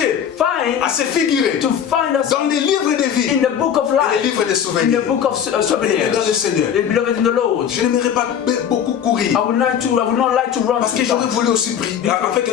chercher find à se figurer to find us dans les livres de vie in the book of et life, les livres de in souvenirs. the book of souvenirs. Dans le Seigneur. Beloved in the Lord, Je n'aimerais pas beaucoup courir. I would not like to run Parce que too j'aurais fast. voulu aussi prier. En fait,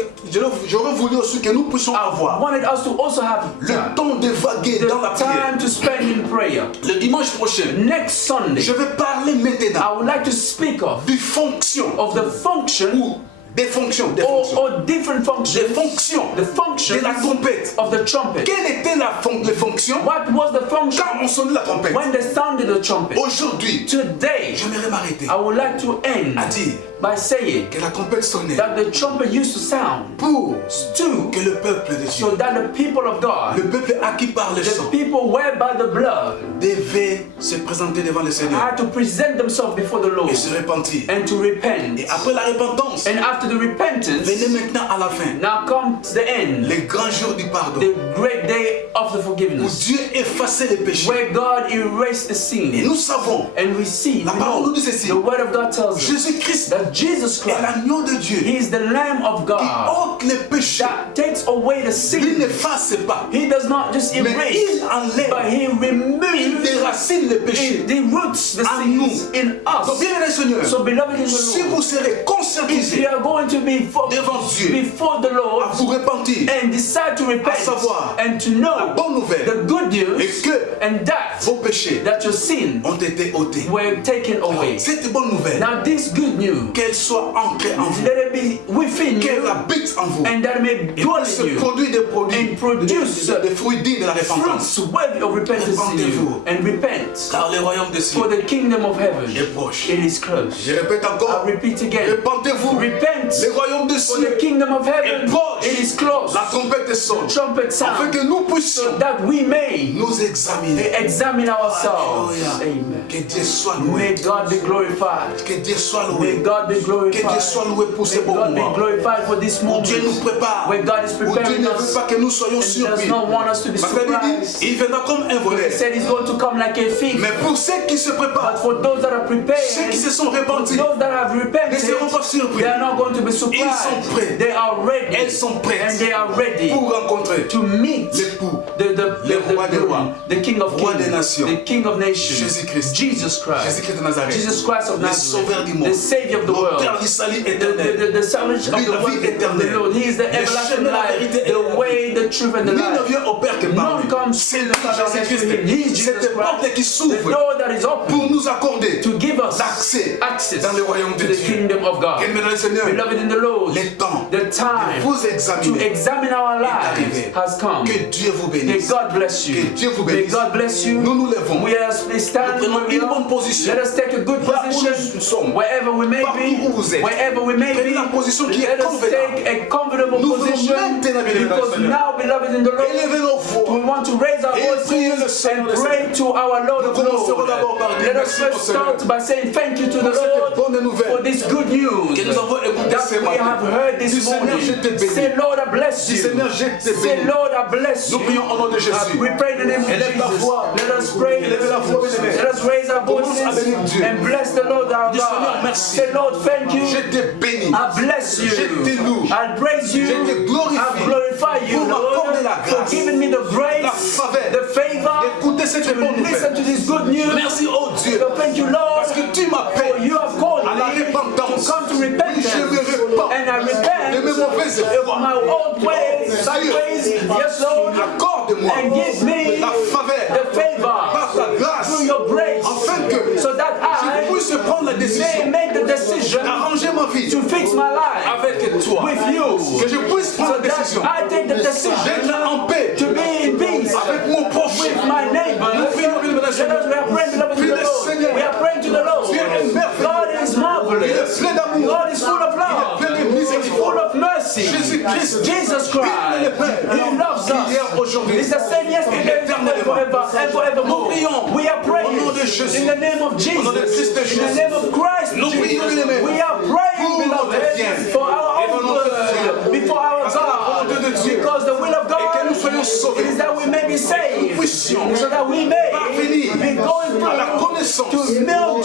j'aurais voulu aussi que nous puissions I avoir wanted us to also have le temps de vaguer dans la the prière. time to spend in prayer. Le dimanche prochain, Next Sunday, je vais parler maintenant I would like to speak of des fonctions the function ou des fonctions, or different functions, des fonctions the function de la trompette. of the trumpet. Quelle était les fonctions What was the function quand on sonnait la trompette? when they sounded the trumpet? Aujourd'hui, Today, j'aimerais m'arrêter I would like to end à dire by saying que la trompette sonnait that the trumpet used to sound pour to que le peuple de Dieu, so that the people of God, le peuple acquis par le the sang, people whereby the blood devait se présenter devant le Seigneur had to present themselves before the Lord et se repentir. and to repent. Et après la repentance, And after the repentance, venez maintenant à la fin, now comes the end, les grands jours du pardon, the great day of the où forgiveness, Dieu effaçait les péchés. where God erased the Et sin. nous savons, And we see, la we parole nous know, dit ceci, the word of God tells us Jésus-Christ that Jesus est Christ, l'agneau de Dieu He is the Lamb of qui God ôte les péchés. that takes away the Il sin. n'efface pas, He does not just mais erase, il enlève, but He il removes, déracine les péchés. the roots, the En sins in Donc us. bien aimé Seigneur, So beloved in si the Lord, vous serez if conscientisés you are going to be devant Dieu, before the à Lord vous repentir, and decide to repent savoir and to la know bonne nouvelle the good est news que and that vos péchés that your sins ont été ôtés. were taken away. Cette bonne nouvelle, Now this good news, qu'elle soit ancrée en vous, let it be within qu'elle you habite en vous, and that it may et dwell puisse in you produire des produits, and produce des fruits dignes de la repentance. fruits worthy of repentance in you Repentez-vous. and repent, Car le royaume des cieux for the kingdom of heaven est proche. it is close. Je répète encore, I repeat again, repentez-vous. repent, Le royaume des for the cieux kingdom of est heaven proche. it is close. La trompette sonne. Trumpet Afin sound, que nous puissions so that we may nous examiner. examine ourselves. Alléluia. Amen. Que Dieu soit May loué. God be glorified. Que Dieu soit May loué. God be Que Dieu glorified. soit loué pour ces May bons God be moments. glorified for this Où moment. Dieu nous prépare. Where God is Où Dieu preparing ne veut us pas que nous soyons and does surpris. not want us to be Parce qu'il dit, surprised. il viendra comme un voleur. He said He's going to come like a thief. Mais pour ceux qui se But préparent, for those that are prepared, ceux qui se sont for repentis, those that have ne repented, seront pas surpris. they are not going to be sont surprised. prêts. They are ready. Elles sont prêtes And they are ready pour rencontrer to meet l'époux, the roi des rois, the King of roi des Kings, nations, the King of Nations, Jésus-Christ, Jesus Christ, Jésus-Christ de Nazareth, Jesus Christ of le sauveur du Nazareth, monde, the Savior of the world, l'auteur du salut éternel. the salvation Lui, of the la vie world, éternelle. the Lord. He is the Le everlasting chemin, la life, vérité et la the vie. way, the truth, and the Nul ne life. vient au Père que par None lui. comes C'est to lui, the Father except through him. He is Jésus-Christ. Jesus Cette porte Christ. qui The s'ouvre door that is open pour nous accorder to give us l'accès access dans le royaume to de the Dieu. kingdom of God. Qu'elle me donne le Seigneur. Beloved in the Lord, Le temps the time de vous to examiner examine our lives arrivé. has come. Que Dieu vous May bénisse. God bless you. Que Dieu vous May bénisse. God bless you. Nous nous levons. We are stand Nous prenons where we une are. bonne position. Let us take a good Là où nous position sommes. wherever we may Partout be. où vous êtes. Wherever we may Prenez be. la position qui est Let us convenable. take a comfortable Nous voulons position maintenant, bien aimés, because Seigneur. now, beloved in the Lord, Élevez nos we voix. want to raise our Et priez le voices Seigneur and des pray Seigneurs. to our Lord Nous of commencerons Lords. d'abord par dire Let us merci au first Seigneur start by saying thank you to the pour cette Lord bonne nouvelle for this good news que nous avons écoutée that ce we matin. have heard Dis this Seigneur, je te morning. bénis. Say, Lord, I bless Dis you. Seigneur, je te Say, bénis. Lord, I bless Nous you. prions au nom de Jésus. We pray in the name of Élève ta Jesus. voix. Let us pray. Élevez la voix, bien-aimé. Let us raise our Commence à voices bénir Dieu. and bless the Lord our Dis Seigneur, God. merci. Say, Lord, thank you. Je te bénis. I bless you. Je te loue. I praise you. Je te glorifie. I glorify you, Pour Lord, m'accorder la for grâce, giving me the grace, la faveur the favor d'écouter cette to bonne listen nouvelle. to this good news. Merci, oh Dieu, So thank you, Lord, parce que tu for m'appelles you have called à la me repentance. to come to Oui, repentance. je me repens And I de repent mes mauvaises of voies. my old ways, bad ways. Yes, Lord. Accorde-moi And give me la faveur the favor par ta grâce, through your grace, afin que so that je I puisse prendre la may décision make the decision d'arranger ma vie to fix my life avec toi. with you, Que je puisse prendre so la décision that I take the decision d'être en paix to be in peace avec mon prochain. with my neighbor. Nous prions, bien-aimés, Let us, we are praying to the Prie le Lord. Seigneur. We are praying to the Lord. Dieu est merveilleux. God is Il marvelous. est plein d'amour. God is full of Il est love. plein de He's miséricorde. full of mercy. Jésus-Christ, Jesus il est Christ. le Père. He loves Hier, us. aujourd'hui, It's the same yesterday, éternellement. forever, and forevermore. Nous prions We are praying au nom de Jésus. in the name of Jesus. Au nom de Christ In Jésus. the name of Christ Nous prions, Jesus. bien-aimés, We are praying, pour notre beloved, bien. for our Et own pour notre bien. good, before our Parce que la volonté de God. Dieu Because the will of est que nous God soyons sauvés. is that we may be saved, puissions so that we may parvenir be going à la through connaissance to know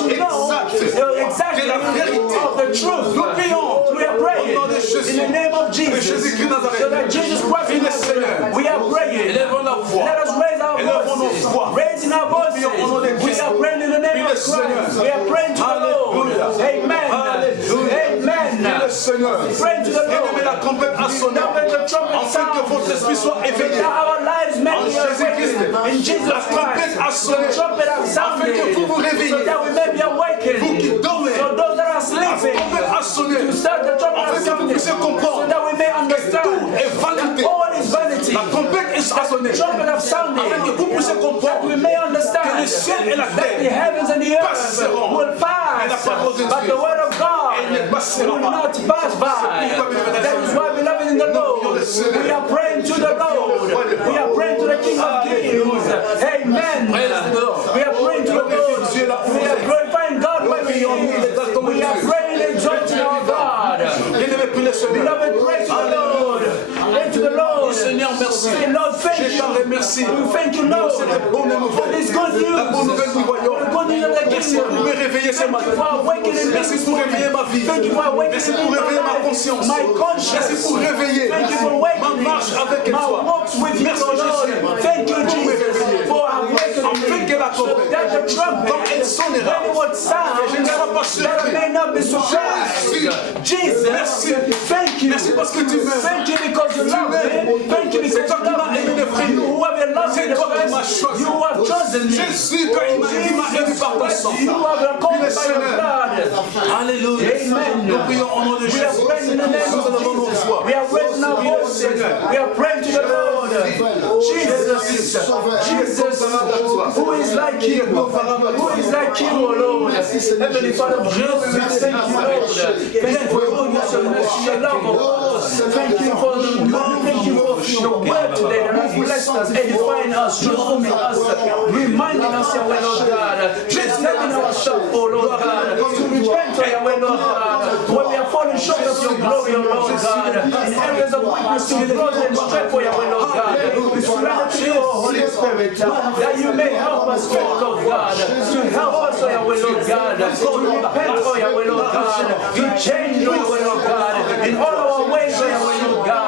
exactly de la vérité. of the truth. Nous prions We are praying au nom de Jésus, in the name of de Jesus, Jésus-Christ de Nazareth. so that Jesus Christ Prie le is Seigneur. We Christ. We are praying to the Lord. Amen. Amen. Le Seigneur. Pray to the Bien-aimé, la Lord. trompette a sonné. Now let the trumpet Afin que sound. votre esprit soit éveillé. That our lives may be Jésus-Christ. awakened. In Jesus La trompette a Christ. sonné. The trumpet has Afin que sounded. vous vous réveillez. So that we may be awakened. Vous qui dormez. So those that are La sleeping. trompette a sonné. To start the trumpet Afin has que vous sounded. puissiez So comprendre. that we may Tout understand. est vanité. All is vanity. La trompette a sonné. The trumpet have sounded. Afin que vous puissiez That comprendre. we may understand Que le ciel et la that the terre heavens and the earth passeront. will Mais la pass, parole de but Dieu, the word of God elle ne passera will pas. not pass by. That is why, beloved in the Lord, we are praying to the Lord. We are praying to the King of Kings. Amen. We are praying to the Lord. We are glorifying God when we are. We are praying and exalting our God. Bien-aimé, prie le Seigneur. Beloved, pray to the Lord. Pray to the Lord. Seigneur, merci. Say, Lord, thank Je t'en you. remercie. We thank you, Lord, C'est la bonne for nouvelle. this good news. La bonne nouvelle du royaume. For the good news of the Merci pour kingdom. me réveiller ce Thank you matin. for awakening me Merci this pour morning. réveiller ma vie. Thank you for awakening Merci pour my réveiller ma life, conscience. my conscience. Merci pour réveiller Thank you for ma awakening marche avec my toi. walks with you, Merci, Lord. Jésus. Thank you, Pour me Jesus, réveiller. for awakening Afin me. que la So trompette, that the trumpet, quand elle sonnera, when it would sound, que je ne sois pas that I surpris. may not be surprised. Jesus, Merci. thank you. Merci parce que tu m'aimes. Thank you because you love me. Thank you because C'est toi you qui love m'as aimé le me. premier. You have loved me C'est the toi qui m'as first. choisi. You have chosen me. Jésus, quand il m'a ému par ton sang. You have called Il est by your Seigneur. blood. Alléluia. Amen. Nous prions au nom de We are Jésus. praying in the name Nous of élevons nos Jesus. voix. We are raising our voices. We are praying to the Lord. Jesus, Jesus, who is like you? Who is like you, O Lord? Heavenly Father, Jesus, we thank you, Lord. Thank you for your goodness, your mercy, your love, O God. Thank you for your word today that has blessed us, edifying us, transforming us, reminding us, Yahweh, Lord God, presenting ourselves, O Lord God, to repent, O Yahweh, Lord God, when we are falling short of your glory, O Lord God, in areas of weakness, to growth and strength, O Yahweh, Lord God. We surrender to you, O Holy Spirit, that you may help us, O Lord God, to help us, O Yahweh, Lord God, to repent, O Yahweh, Lord God, to change, O Yahweh, Lord God, in all our ways, O Yahweh, Lord God.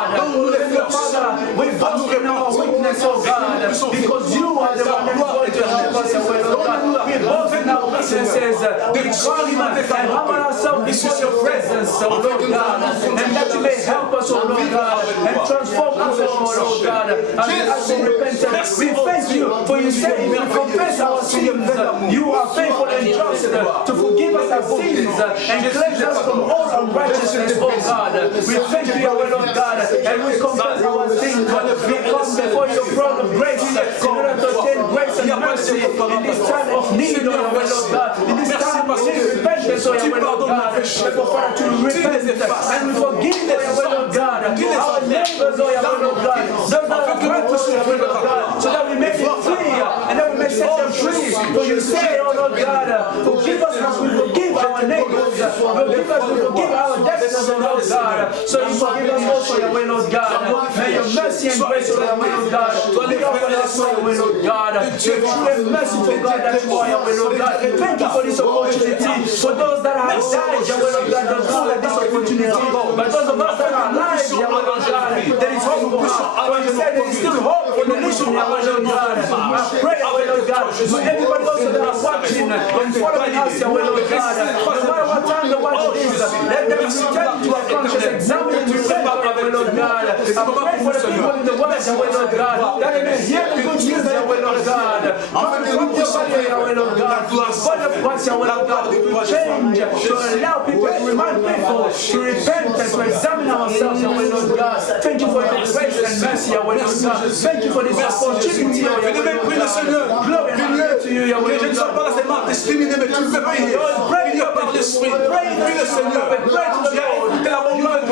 Father, we boast in our weakness, O God, because you are the one that is going to help us, O Lord God. We boast in our weaknesses, we come and humble ourselves before your presence, O Lord God, and that you may help us, O Lord God, and transform us, O Lord God, as we repent. We thank you for you say if we confess our sins, you are faithful and just to forgive us our sins and cleanse us from all unrighteousness, O God. We thank you, O Lord God, and we confess our sins. We come before your throne of grace in order to obtain grace and mercy in this time of need, O Lord God. In this time of need, repentance, O Lord God. Therefore, Father, to repent and we forgive, O Lord God, our neighbors, O Lord God, those that are hurt us, O Lord God, so that we may be free and that we may set them free. For you say, O Lord God, forgive us as we forgive our neighbors, forgive us, we forgive our debtors, O Lord God. So you forgive us also, Yahweh, Lord God. May your mercy and grace, O Lord God, be upon us, Yahweh, Lord God. Your true and merciful God that you are, Yahweh, Lord God. Thank you for this opportunity. For those that have died, Yahweh, Lord God, don't know this opportunity. But those of us that are alive, Yahweh, Lord God, there is hope for us. For you said there is still hope for the nation, Yahweh, Lord God. I pray, Yahweh, Lord God, for everybody also that are watching and following us, Yahweh, Lord God. No matter what time the watch is, let them return to our conscious, examine and repent, Yahweh, Lord God. I pray for the people in the world, Yahweh, Lord God, that they may hear the good news, Yahweh, Lord God. Come from your body, Yahweh, Lord God. Body of us, Yahweh, Lord God, to change, to allow people, to remind people, to repent and to examine ourselves, Yahweh, Lord God. Thank you for your grace and mercy, Yahweh, Lord God. Thank you for this opportunity, Yahweh, Lord God. Glory to you, Yahweh, Je ne Lord sois God. pas là seulement discriminé, mais tu veux prier. Priez par l'Esprit. Prie le Seigneur. Tu as écouté la bonne nouvelle.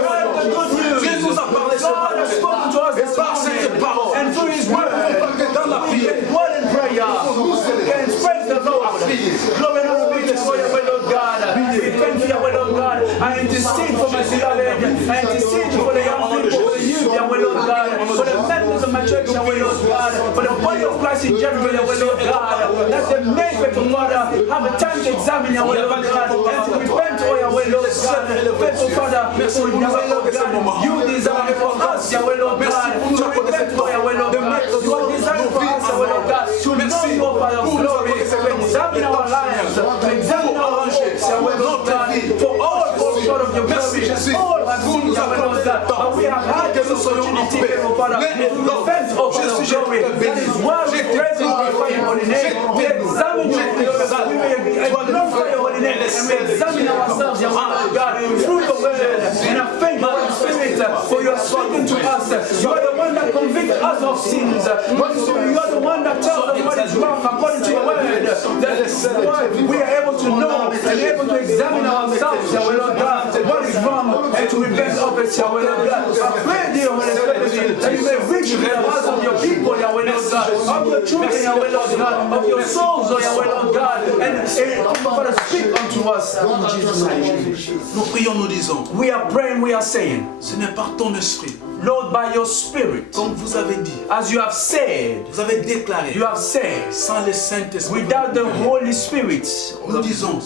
Dieu nous a parlé ce God has spoken to us matin. Et this par cette morning, parole, and through His word, dans la we prière, can dwell in prayer. We can praise the Lord. Glory and honor be to you, Yahweh, Lord God. We thank you, Yahweh, Lord God. I intercede for my beloved. I intercede for the young people, for the youth, Yahweh, Lord God. For the members of my church, Yahweh, Lord God. For the body of Christ in general, Yahweh, Lord God. Let them make faithful Father have a time to examine, Yahweh, Lord God, and to repent, oh Yahweh, Lord God. Faithful Father, for Yahweh, Lord God, you desire for us, Yahweh, Lord God, to repent, oh Yahweh, Lord God. You are desiring for us, Yahweh, Lord God, to know you, Father of glory, to examine our lives, temps. we have had Que nous soyons en opportunity, paix. Heavenly Father, Mais to non, repent of je your suis glory. That is why we praise and glorify your holy name. We examine your glory, that we may glorify your holy name, and we examine ourselves, your God, through your word. And I thank you, Holy Spirit, for your speaking to us. You are the one that convicts us of sins. You are the one that tells us what is wrong according to your word. That is why we are able to know and able to examine ourselves, Yahweh Lord God, what is wrong and to repent of it, Yahweh Lord God. I pray, dear Holy Spirit, that you may reach the hearts of your people, Yahweh Lord God, of your children, Yahweh Lord God, of your souls, oh Yahweh Lord God, and Father, speak unto us in Jesus' name. Nous prions, nous disons, We are praying, we are saying, ce n'est par ton esprit, Lord, by your Spirit, comme vous avez dit, as you have said, vous avez déclaré, you have said, sans le Saint-Esprit, without the Holy Spirit, nous disons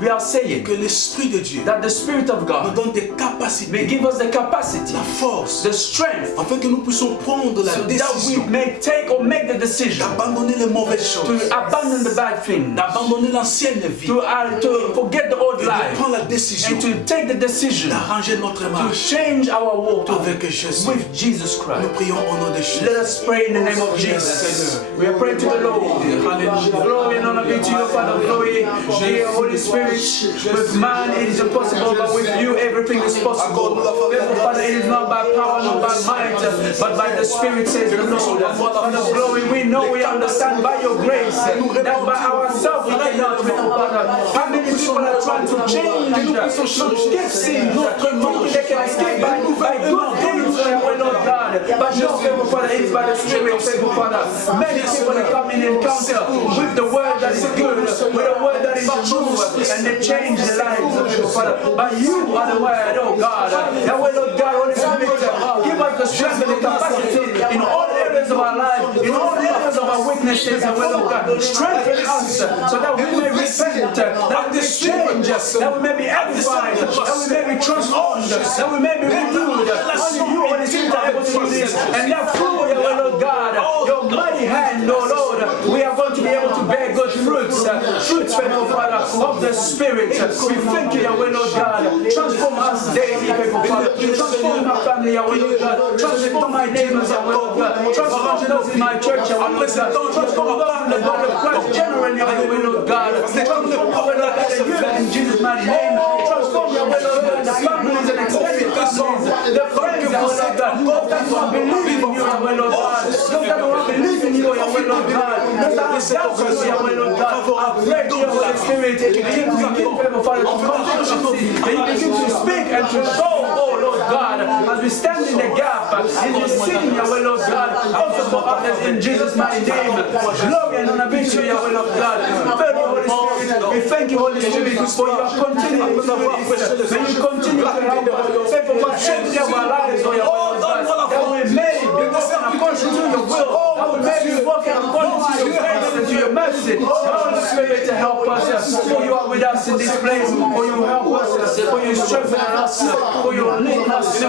we are saying que l'Esprit de Dieu that the Spirit of nous God donne des may capacités, give us the capacity, la force, the strength, afin que nous puissions prendre la so that we décision may take or make the decision d'abandonner les mauvaises choses, to abandon the bad things, d'abandonner l'ancienne vie, to forget the old et de life, prendre la décision and to take the decision d'arranger notre to marche change our walk avec Jésus. with Jesus Nous Christ. prions au nom de Jésus. Let us pray in the name of Jesus. We are praying to the Lord. Hallelujah. Glory and honor be to your Father. Glory, dear Holy Spirit. With man it is impossible, but with you everything is possible. Therefore, Father, it is not by power, not by might, but by the Spirit, says the Lord. Father, glory, we know, we understand by your grace that by ourselves we cannot, Father. How many people are trying to change, escape sin, thinking they can escape by good things, Lord God. But no, faithful Father, it is by the Spirit, faithful Father. Many people are coming in encounter with the word that is good, with the word that is true, and they change their lives, faithful Father. But you are the word, oh God. Yahweh, Lord God, Holy Spirit, give us the strength and the capacity in all areas of our life, in all areas of our weaknesses, and Lord God. Strengthen us so that we may repent, that we change, that we may be edified, that we may be transformed, that we may be renewed. Only you, Holy Spirit, are able to do this. And that through Yahweh, Lord God, your mighty hand, oh Lord, we are going to be able to bear good fruits, faithful Father, of the Spirit. We thank you, Yahweh, Lord God. Transform us daily, faithful Father. Transform our family, Yahweh, Lord God. Transform my neighbors, Yahweh, Lord God. Transform those in my church, Yahweh, Lord God. Transform those in the body of Christ generally, Yahweh, Lord God. Transform, Yahweh, Lord God, the youth in Jesus' mighty name. Transform, Yahweh, Lord God, the families and extended families, the friends, Yahweh, Lord God. Those that don't believe in you, Yahweh, Lord God. Those that don't believe in you, Yahweh, Lord God. Those that are doubtful, Yahweh, Lord God. I pray to your Holy Spirit, begin to begin, Father, to come to us, and you begin to speak and to show, oh Lord God, as we stand in the gap, in the city, Yahweh, Lord God, also for others in Jesus' mighty name. Glory and honor be to you, Yahweh, Lord God. Thank you, Holy Spirit. We thank you, Holy Spirit, for your continuing to do this. May you continue to help us. Thank you for changing our lives, oh Yahweh, Lord God, that we may be walking according to your will, that we may be walking according to your grace and to your mercy. Holy Spirit, to help us, for you are with us in this place, for you help us, for you strengthen us, for you lead us.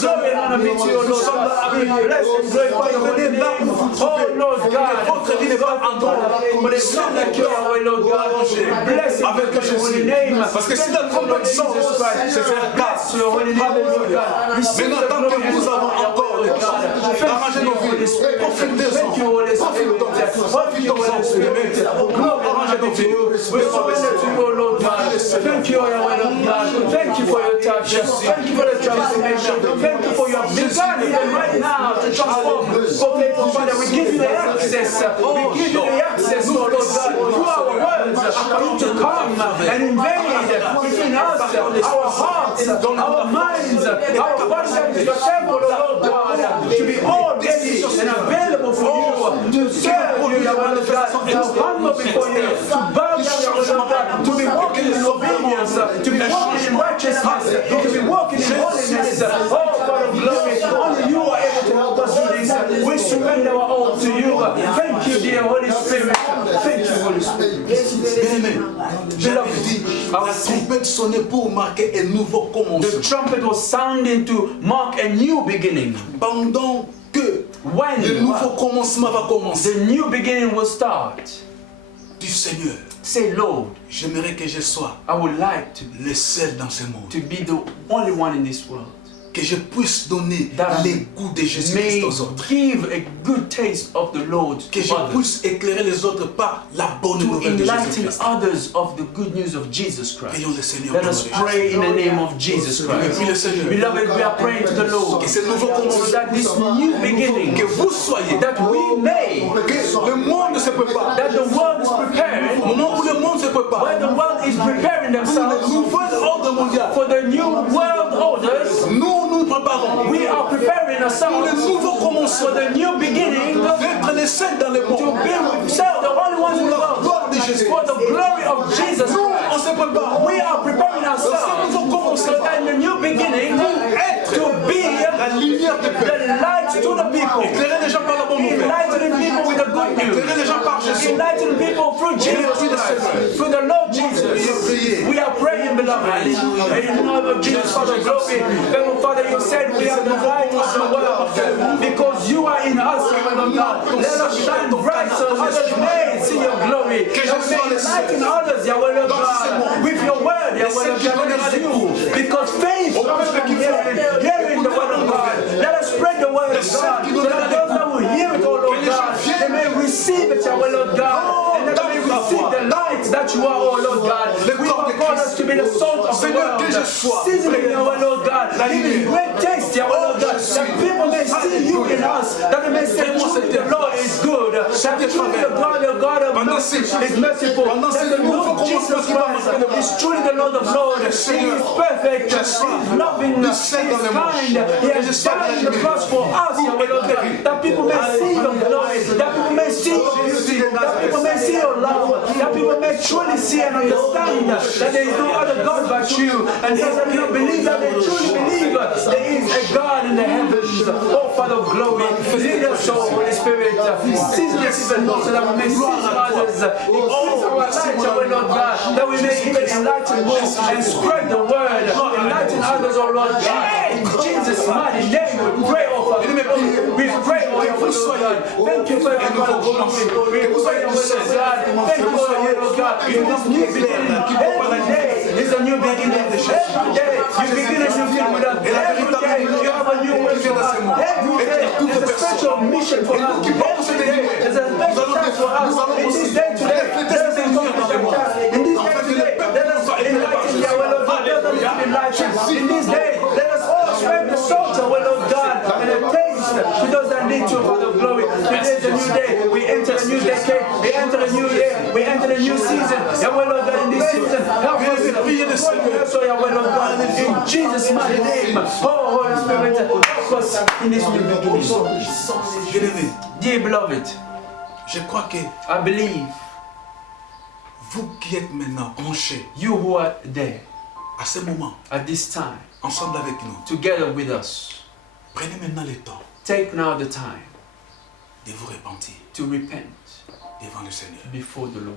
Glory and honor be to you, Lord God. We bless and glorify your holy name. Oh Lord God, for the Son that you are, oh Lord God. We bless and glorify your holy name. Parce que si dans le Jesus Christ, c'est faire bless your holy name, Lord God. Receive Maintenant, the tant glory que and nous avons honor, encore Lord le God. temps d'arranger nos vies, profitez-en. Thank you, Holy Spirit. Thank you, Holy Spirit. Glory and honor be to you. We surrender to you, Lord God. Thank you, Yahweh, Lord God. Thank you for your touch. Thank you for the transformation. Thank you for your begun even right now to transform. Oh, faithful Father, we give you the access. We give you the access, oh Lord God, through our words, for you to come and invade between us, our hearts, our minds, our bodies, and your temple, oh Lord God, to be all ready and available for you, to serve you, Yahweh, Lord God, to humble before you, to bow down, Yahweh, Lord God, to be walking in obedience, to be walking in righteousness, to be walking in holiness. Oh, God of glory, only you are able to help us do this. We surrender our all to you. Thank you, dear Holy Spirit. Thank you, Holy Spirit. Bien-aimé, j'avais dit, la trompette sonnait pour marquer un nouveau The commencement. trumpet was sounding to mark a new beginning. Pendant que When le nouveau commencement va commencer, the new beginning will start, du Seigneur, say, Lord, j'aimerais que je sois I would like to le seul dans ce monde. be the only one in this world. que je puisse donner les goûts de Jésus-Christ aux autres. Give a good taste of the Lord Que to je others. puisse éclairer les autres par la bonne To nouvelle de enlighten Jésus-Christ. others of the good news of Jesus Christ. Prions le Seigneur. Let us pray in the name of Jesus Christ. Prie le Seigneur. Beloved, we are praying to the Lord Que ce nouveau commencement, that this new beginning, que vous soyez, that we may, que le monde ne se prépare. that the world is preparing, Au moment où le monde se prépare, when the world is preparing pour le themselves nouvel ordre mondial, for the new world orders, nous nous préparons we are preparing pour le ourselves nouveau for commencement, the new beginning d'être les seuls dans le to monde. be with self, the only ones in the world, Gloire de Jésus. for the glory of Jesus On Christ. se prépare. We are preparing ourselves so that in the new beginning to be La lumière de paix. the light to the people, Éclairer les gens par la bonne nouvelle. enlightening people with the good news, Éclairer les gens par Jésus. enlightening people through Jesus Christ, through the Lord Jesus. We are praying, beloved, in the name of Jesus, Father, glory. Heavenly Father, you said we are the light of the world because you are in us, Lord God. Let us shine bright so others may see your glory. That we may enlighten others, Yahweh, Lord God, with your word, Yahweh, Lord God, that is you. Because faith comes from hearing the word of God. Let us spread the word of God so that those that will hear it, oh Lord God, they may receive it, Yahweh, Lord God, and that they may receive the light that you are, oh Lord God. We are called us to be the salt of the world, seasoning, Yahweh, Lord God, giving great taste, Yahweh, Lord God, that people may see you in us, that they may say, truly the Lord is good, that truly the God of mercy is merciful, that the Lord Jesus Christ is truly the Lord of Lords. He is perfect, He is loving, He is kind, He has died on the cross for us, Yahweh, Lord God, that people may see your glory, that people may see your beauty, that people may see your love, that people may truly see and understand that there is no other God but you, and those that do not believe that they truly believe there is a God in the heavens. Oh, Father of glory, lead us, oh Holy Spirit, season us even more so that we may see others, increase our light, Yahweh, Lord God, that we may even enlighten more and spread the word, enlighten others, oh Lord God. In Jesus' mighty name we pray, oh Father. We pray, oh Lord God. Thank you for every God of glory. We pray, oh Lord God. Thank you, oh Lord God. In this new beginning, every day is a new beginning. Every day you begin a new thing with us. Every day you have a new way for us. Every day there's a special mission for us. Every day there's a special task for us. In this day today, there is a special task. In this day today, let us enlighten Yahweh, Lord God. Let us enlighten. In this day, let us all spread the salt, Yahweh, Lord God, and a taste to those that need to, Father of glory. Today is a new day. We enter a new decade. We enter a new year. We enter a new season. Yahweh, Lord God, in this season, help us. So, Yahweh, Lord God, in Jesus' mighty name. Oh, Holy Spirit, help us in this new beginning. Bien-aimés, Dear beloved, je crois que I believe vous qui êtes maintenant branchés you who are there à ce moment, at this time, ensemble avec nous, together with us, prenez maintenant le temps take now the time de vous repentir to repent devant le Seigneur. before the Lord.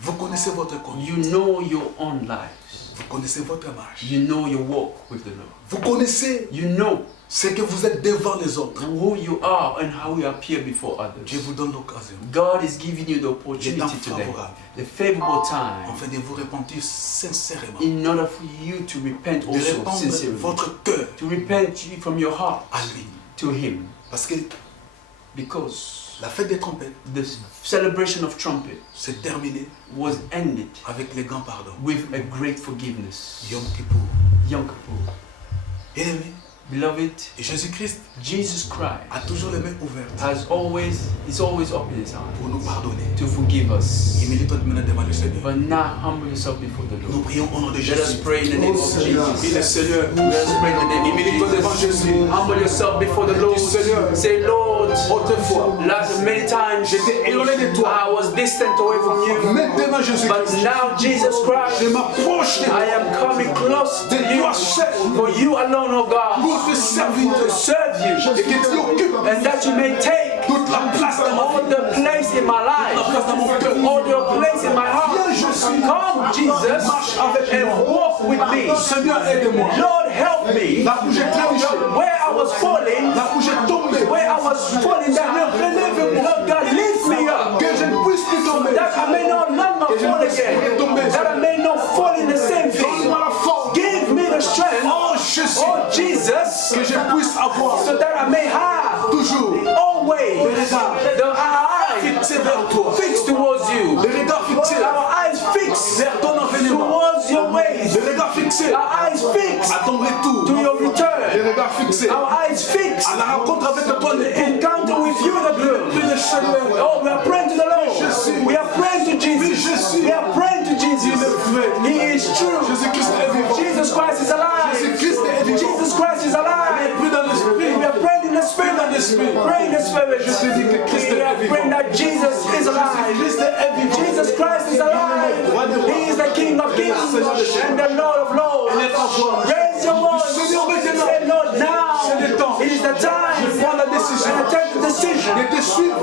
Vous connaissez votre conduite, You know your own lives. vous connaissez votre marche, You know your walk with the Lord. vous connaissez You know ce que vous êtes devant les autres. who you are and how you appear before others. Je vous donne l'occasion, God is giving you the le temps opportunity today, favorable, the favorable time, afin de vous repentir sincèrement, in order for you to repent de also répandre sincerely, votre cœur to repent from your heart à lui. to Him, Parce que because la fête des trompettes the celebration of trumpet s'est terminée was ended avec les grands pardons. with a great forgiveness. Yom Kippour. Yom Kippur. Bien-aimés, Beloved, et Jésus-Christ Jesus Christ a toujours les mains ouvertes is always open His arms pour nous pardonner. to forgive us. Humilise-toi maintenant devant le Seigneur. But now humble yourself before the Nous Lord. prions au nom de Let us Jésus. pray in the name of Dis Jesus. le Seigneur, Let us pray in the name of humilise-toi devant Jesus. Jésus. Humble yourself before the Lord. Dis, Seigneur, Say, Lord, autrefois, last many times j'étais éloigné de toi. I was distant away from you. Maintenant, But Jésus-Christ, now Jesus je Christ, m'approche de I toi am coming close to de you. toi seul For you alone, O God, pour te servir to serve you. et que tu occupes And that you may take toute la place dans ma all vie, the place in my life, la place dans mon cœur. all the place in my heart. Viens, je suis. Come, Jesus, Marche avec and moi. walk with me. Seigneur, aide-moi. Lord, help me. Là où j'ai trébuché, Where I was falling, là où j'ai tombé, where I was falling down, relève-moi. Lord God, lift me up. Que je ne puisse plus tomber. That I may not fall again. That I may not fall in the same thing. Donne-moi la force. Give me the strength. Oh, Jésus, Oh, Jesus, puisse avoir so that I may have toujours always our eyes fixé vers toi, fixed towards you, les regards fixés our eyes fixed vers ton avènement, towards your ways, les regards fixés our eyes fixed à ton retour, to your les return, regards fixés our eyes fixed à la rencontre avec toi, encounter with you, the Lord. Oh, we are praying to the Lord. We are praying to Jesus. We are praying to Jesus. He is true. Jésus-Christ est vivant. Jesus Christ is alive. Jésus-Christ est vivant. Jesus Christ is alive. Plus dans l'esprit, We are praying in the Spirit. Praying in the Spirit. We are praying that Jesus is alive. Jesus Christ is alive. He is the King of Kings and the Lord of Lords. Raise your voice. Say, Lord, now it is the time and I take the decision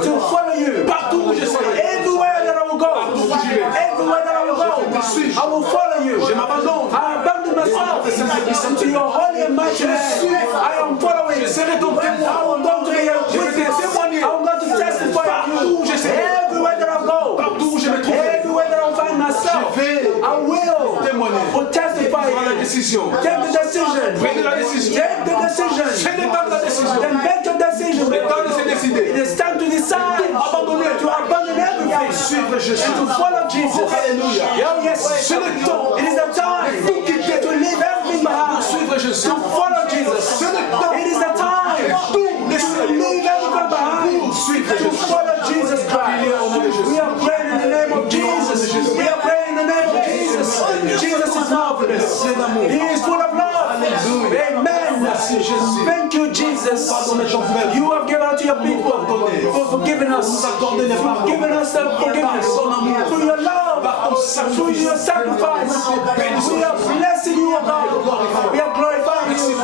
to follow you. partout où je serai, Everywhere that I will go, everywhere that I will go, I will follow you. je m'abandonne. I abandon myself to your holy and mighty name. I am following. Je serai ton témoin. I will go to be a witness. I will go to testify of you. Everywhere that I go, Partout où je me trouve, everywhere that I find myself, I will testify. prends la décision. Take the decision. Prenez la décision. Take the decision. C'est le temps de la décision. Then make your decision. Le temps de se décider. It is time to decide. To abandon everything. Suivre Jésus. And to follow Jesus. Alléluia. Oh yes. C'est le temps. It is the time to leave everything behind. Suivre Jésus. To follow Jesus. C'est le temps. It is the time to leave everything behind. To follow Jesus Christ. We are praying in the name of Jesus. We are praying in the name of Jesus. Jesus is marvelous. He is full of love. Amen. Thank you, Jesus. You have given unto your people for forgiving us. For giving us the forgiveness. Through your love. Through your sacrifice. We are blessing you, O God. We are glorifying you.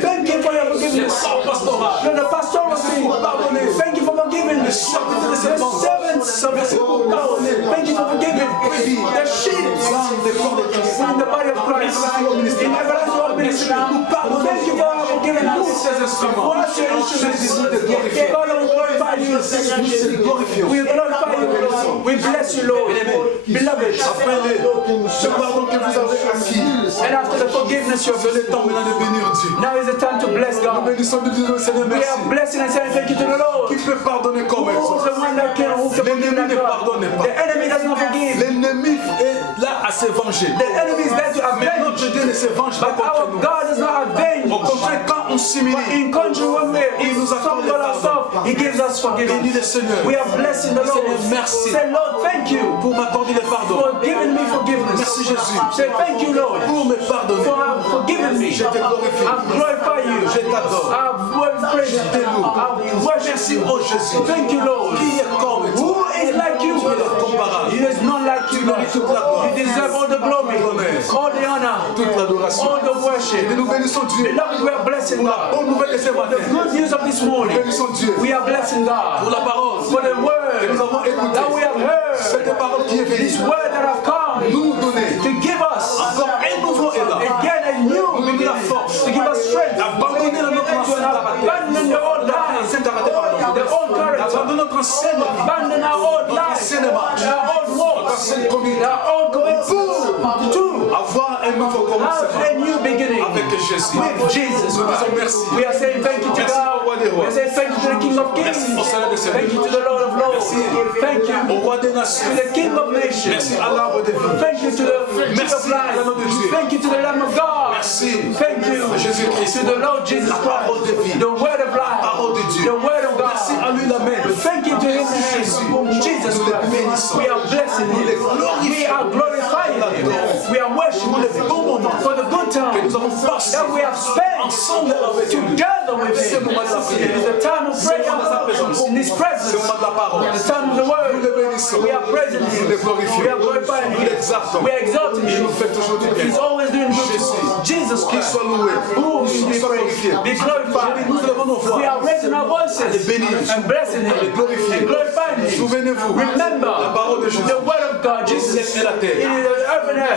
Thank you for your forgiveness. You're the pastoral team. Thank you for forgiving the servants of God. Thank you for forgiving the sheep in the body of Christ. In everlasting ministry. Thank you for forgiving us. For us, your instruments. God, we glorify you. We glorify you, Lord. We bless you, Lord. Beloved. Ce pardon que vous avez acquis, And after the forgiveness you have c'est le temps maintenant de bénir Dieu. now is the time to bless God. Bénissons de Dieu, Seigneur, We merci. are blessing and saying thank you to the Lord. Qui peut pardonner comme Who is elle? the one that can who can forgive L'ennemi like ne God? pardonne pas. The enemy does not forgive. L'ennemi est là à se venger. The enemy is there to Mais avenge. notre Dieu ne se venge pas But contre our nous. God does not avenge. Au contraire, quand on s'humilie, In country when we Il nous accorde humble le ourselves, He gives us bénis forgiveness. le Seigneur We are blessing the Lord. Seigneur, merci. Say, Lord, thank you pour m'accorder le pardon. for giving me forgiveness. Merci Jésus. Say, thank you, Lord, Pour me pardonner. for forgiving me. Je te glorifie. I glorify you. Je t'adore. I praise you. I worship Merci, you. oh Jésus. Thank you, Lord. Qui est comme toi? Who is like you? Tu es incomparable. There is none like you, Lord. toute la gloire. You deserve all the glory, all the honor, Toute l'adoration. all the worship. Et nous bénissons Dieu. Beloved, we are blessing Pour la God. bonne nouvelle de ce matin. Good news of this morning. Bénissons Dieu. We are blessing Pour God la parole for the que word nous avons écoutée. that we have heard. Cette parole qui est This venue. word that have come Nous donner to give us encore un nouveau élan. again a new Nous donner la beginning, force. to give us strength, D'abandonner notre ancien caractère. abandon the old life, Ancien caractère, pardon. the old character, D'abandonner notre ancienne vie. abandon our old life, ancienne marche. our old walks, Ancienne conduite. our old commitments, to Avoir un nouveau have commencement. a new beginning Avec Jésus. with Jesus. Nous disons merci. We are saying thank you to Merci au God. roi des rois. We are saying thank you to the King of Kings. Merci au Seigneur des seigneurs. Thank you to the Lord of Lords. Thank you Au roi des nations. to the King of Nations. Merci à l'arbre de vie. Thank you to the Tree Merci of à l'anneau de Dieu. Life. Thank you to the Lamb of God. Merci. Thank you à Jésus-Christ. to the Lord Jesus La parole de vie. Christ, the Word of Parole de life, Dieu. the Word of Merci à God. lui la main. Thank you to Him, Jesus Nous le Christ. bénissons. We are blessing Nous le Him. We glorifions. are glorifying Him. We are worshiping Him for the good Que times nous avons passé that we have spent ensemble avec lui. together with Ce Him. moment de la It prière. is the time of prayer in His Ce presence. moment de la parole. The time of the Nous le Word. bénissons. We are praising Nous Him. le glorifions. We are glorifying Nous Him. l'exaltons. We are exalting Il Him. nous fait toujours du bien. He's always doing good to us. Jesus Qu'il Christ. soit loué. Who Qu'il be soit praised, glorifié. be glorified. Nous élevons nos voix. We are raising our voices and blessing Le Him glorifier. and glorifying Him. Souvenez-vous. Remember La parole de Jésus. the word of God. Jesus, Le ciel et la terre. it is heaven and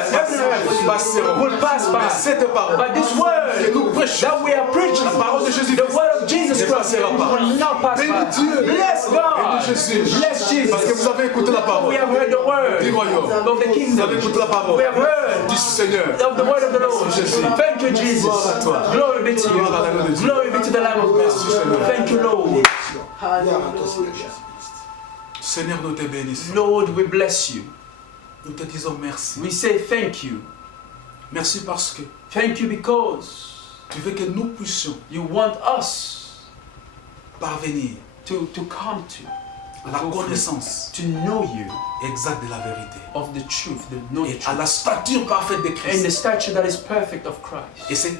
earth passeront. will pass by. Mais cette parole But this que word nous prêchons, that we are preaching, la parole de Jésus, the word of Jesus passera pas. will not pass Bénis by. Dieu. Bless God. Bénis Jésus. Bless Jesus. Parce que vous avez écouté la parole We have heard the du word royaume. of the Vous kingdom. avez écouté la parole We have heard du Seigneur. of the word of the Lord. Jésus. Thank you, Jesus. Gloire à toi. Glory be to you. Gloire à l'agneau de Dieu. Glory be to the Lamb of God. Thank you, Lord. Seigneur, nous te bénissons. Lord, we bless you. Nous te disons merci. We say thank you. Merci parce que Thank you because tu veux que nous puissions you want us parvenir to come to à la connaissance to know you exacte de la vérité of the truth, the knowledge, et à la stature parfaite de and the Christ. stature that is perfect of Christ. Et c'est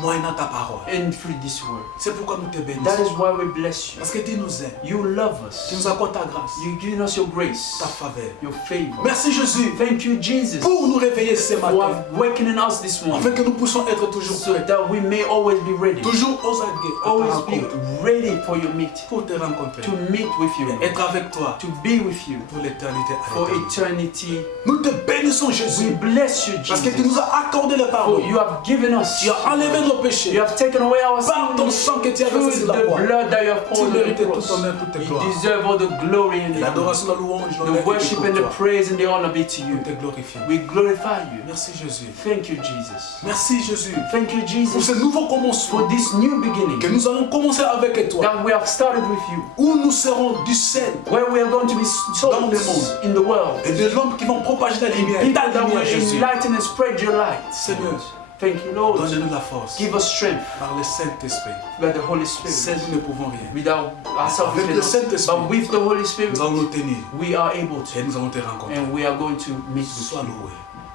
moyennant ta parole. And through this word. C'est pourquoi nous te That bénissons. is why we bless you. Parce que tu nous aimes. You love Tu us. nous accordes ta grâce, You've given us your grace, ta faveur. your favor. Merci Jésus Thank you, Jesus, pour nous réveiller ce for matin. awakening us this morning, Afin que nous puissions être toujours so prêts. that we may always be ready, Toujours aux aguets à ta always be rencontre. ready for your meeting, Pour te rencontrer. to meet with you, Être avec toi to be with you pour l'éternité à for l'éternité. eternity. Nous te bénissons We Jésus. bless you, Parce que tu nous Jesus, as accordé le for pardon. you have given us, Tu as enlevé nos péchés. you have taken away our Par ton sins sang que tu as through versé sur la the croix. blood that you have Tu poured on the méritais tout cross. honneur, toute You gloire. deserve all the glory and the honor. L'adoration, la louange, The l'honneur worship est and the pour toi. praise and the honor be to you. Nous te glorifions. We glorify you. Merci Jésus. Thank you, Jesus. Merci Jésus. Thank you, Pour Jesus, ce nouveau for commencement this new que beginning nous allons commencer avec toi. that we have started with you, Où nous serons du sel where we are going to be Dans le salt monde. in the world. et des hommes qui vont propager la lumière. People Ta that will lumière Jésus. enlighten and spread your light. Seigneur, Thank you, Lord. donne-nous la force Give us strength par le Saint-Esprit. by the Holy Seuls Spirit. nous ne pouvons rien. Without ourselves, we Avec le cannot. Saint-Esprit, But with the Holy Spirit, nous allons nous tenir we are able to. et nous allons te rencontrer. And we are going to meet with Sois you. loué,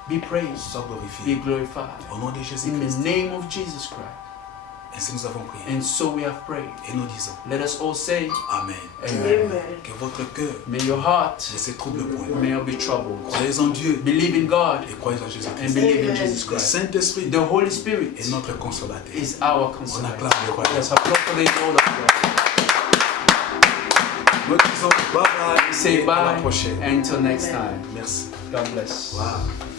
Be praised, sois be glorifié. glorified. Au nom de In Jésus-Christ. the name of Jesus Christ. Ainsi nous avons prié. And so we have prayed. Et nous disons Let us all say, Amen. Amen. Que votre cœur May your heart ne se trouble point. may not be troubled. Croyez en Dieu Believe in God et croyez en and Jésus-Christ. believe in Jesus Le Christ. Saint-Esprit The Holy Spirit est notre consolateur. is our On consolator. acclame le roi. Let us applaud for the Lord of God. Nous disons bye bye. Say Et à la bye prochaine. until next time. Merci. God bless. Wow.